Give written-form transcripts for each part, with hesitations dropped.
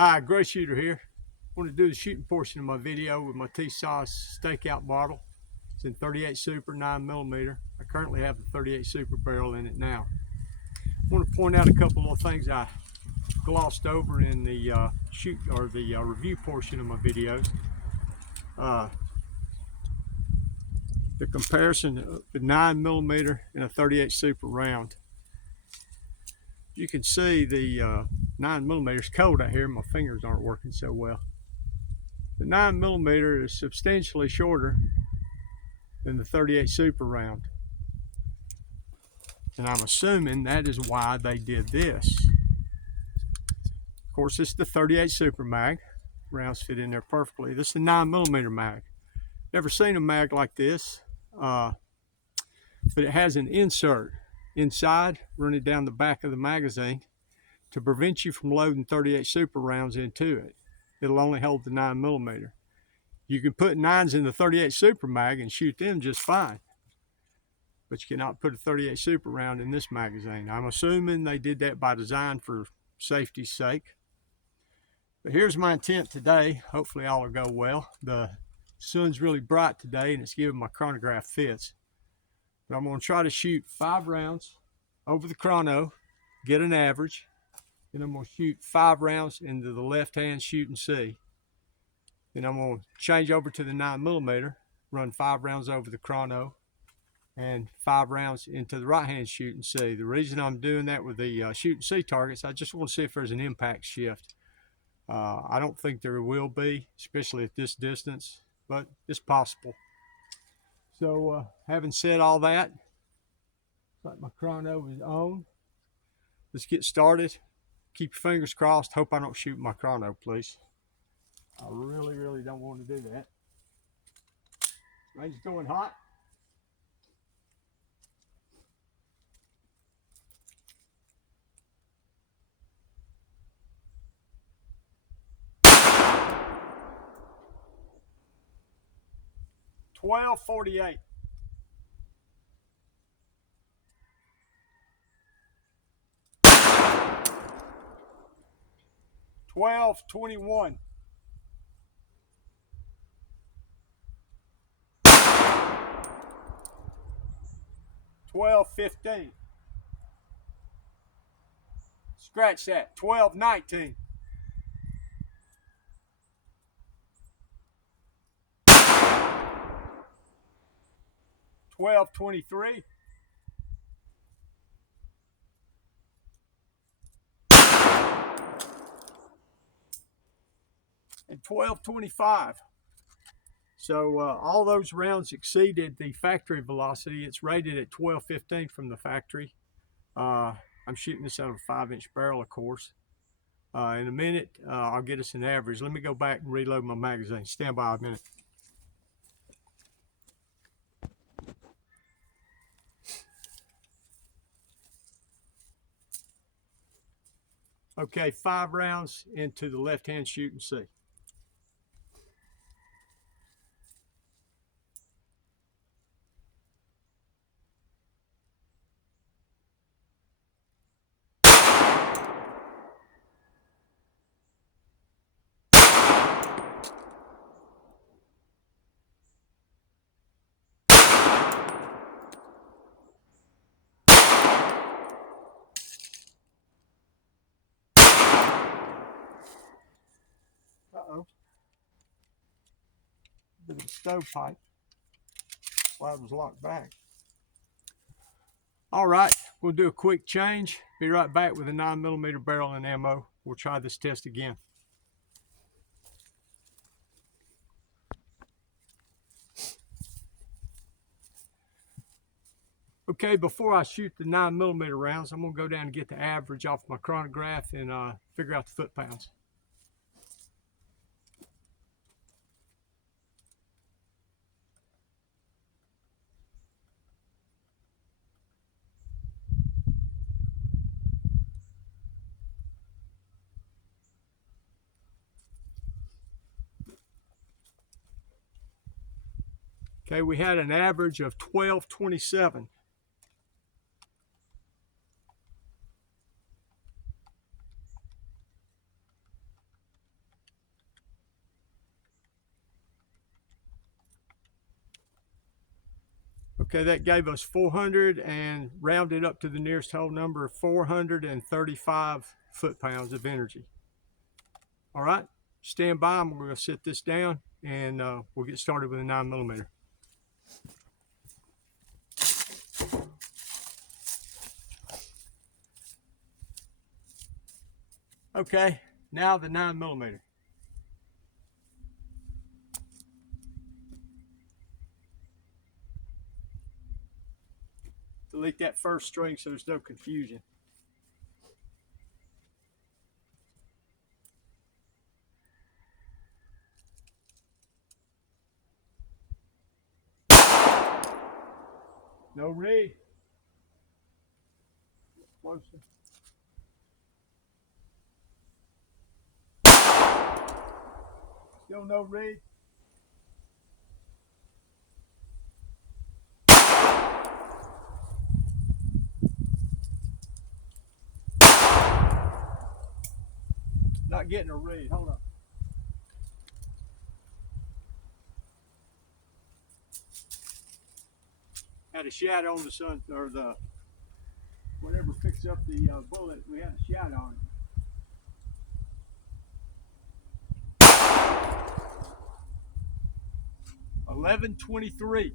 Hi, Gray Shooter here. I want to do the shooting portion of my video with my Tisas Stakeout bottle. It's in 38 Super 9mm. I currently have the 38 Super barrel in it now. I want to point out a couple of things I glossed over in the review portion of my videos. The comparison of the 9mm and a 38 Super round. You can see the 9mm is cold out here. My fingers aren't working so well. The 9mm is substantially shorter than the 38 Super round. And I'm assuming that is why they did this. Of course, this is the 38 Super mag. Rounds fit in there perfectly. This is the 9mm mag. Never seen a mag like this, but it has an insert inside running down the back of the magazine to prevent you from loading 38 Super rounds into it. It'll only hold the 9mm. You can put 9s in the 38 Super mag and shoot them just fine, but you cannot put a 38 Super round in this magazine. I'm assuming they did that by design for safety's sake. But here's my intent today. Hopefully all will go well. The sun's really bright today and it's giving my chronograph fits. But I'm going to try to shoot 5 rounds over the chrono, get an average. Then I'm going to shoot 5 rounds into the left hand shoot and see. Then I'm going to change over to the 9mm, run 5 rounds over the chrono and 5 rounds into the right hand shoot and see. The reason I'm doing that with the shoot and see targets, I just want to see if there's an impact shift. I don't think there will be, especially at this distance, but it's possible. So having said all that, looks like my chrono is on. Let's get started. Keep your fingers crossed. Hope I don't shoot my chrono, please. I really don't want to do that. Range going hot. $12.48. $12.21. $12.15. Scratch that. $12.19. $12.23. And $12.25. So all those rounds exceeded the factory velocity. It's rated at 12.15 from the factory. I'm shooting this out of a 5-inch barrel, of course. In a minute, I'll get us an average. Let me go back and reload my magazine. Stand by a minute. Okay, 5 rounds into the left-hand shoot and see. Uh-oh. Bit of a stovepipe. Well, it was locked back. All right, we'll do a quick change. Be right back with a 9mm barrel and ammo. We'll try this test again. Okay, before I shoot the 9mm rounds, I'm gonna go down and get the average off my chronograph and figure out the foot pounds. Okay, we had an average of 12.27. Okay, that gave us 400 and rounded up to the nearest whole number of 435 foot-pounds of energy. All right, stand by. I'm going to sit this down and we'll get started with a 9mm. Okay, now the 9mm. Delete that first string so there's no confusion. No read. Closer. Still no read. Not getting a read. Hold on. Had a shadow on the sun, or the whatever picks up the bullet. We had a shadow on it. 11:23.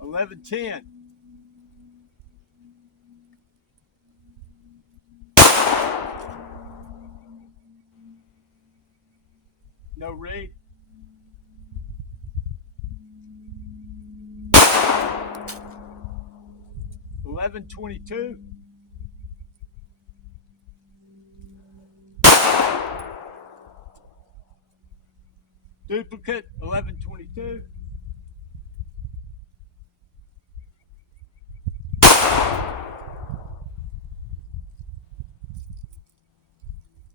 11:10. No read. 11:22. Duplicate. 11:22.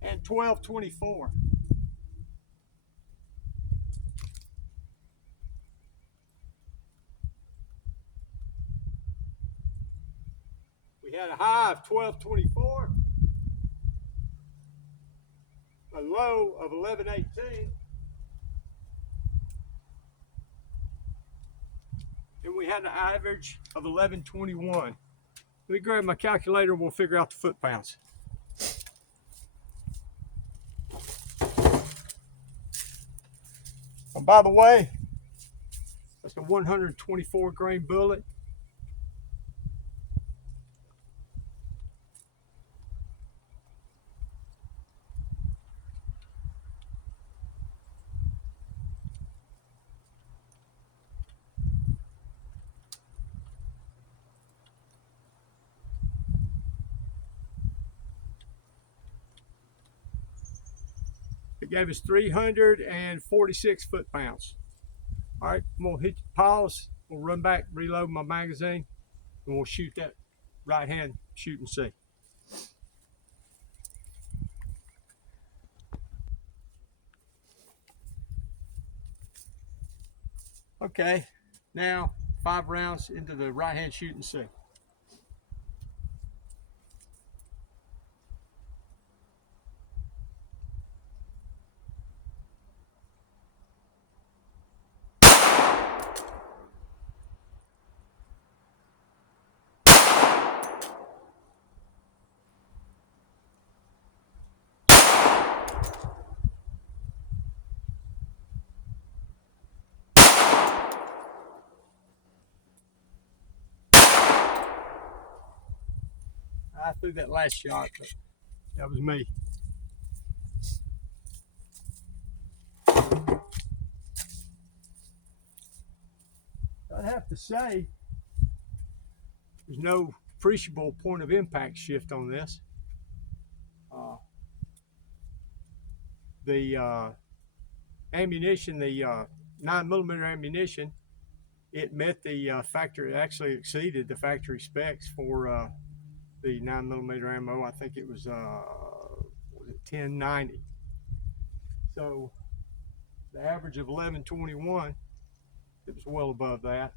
And 12:24. We had a high of 12:24, a low of 11:18, and we had an average of 11:21. Let me grab my calculator and we'll figure out the foot-pounds. And by the way, that's a 124 grain bullet. It gave us 346 foot-pounds. All right, I'm gonna hit pause. We'll run back, reload my magazine, and we'll shoot that right-hand shoot and see. Okay, now 5 rounds into the right-hand shoot and see. I threw that last shot, but that was me. I'd have to say there's no appreciable point of impact shift on this. The ammunition, the 9mm ammunition, it met the factory, it actually exceeded the factory specs for the 9mm ammo. I think it was 1090. So the average of 1121, it was well above that.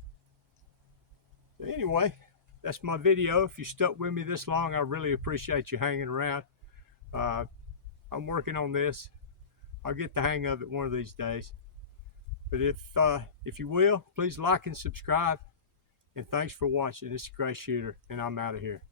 So anyway, that's my video. If you stuck with me this long, I really appreciate you hanging around. I'm working on this. I'll get the hang of it one of these days. But if you will, please like and subscribe. And thanks for watching. This is Gray Shooter, and I'm out of here.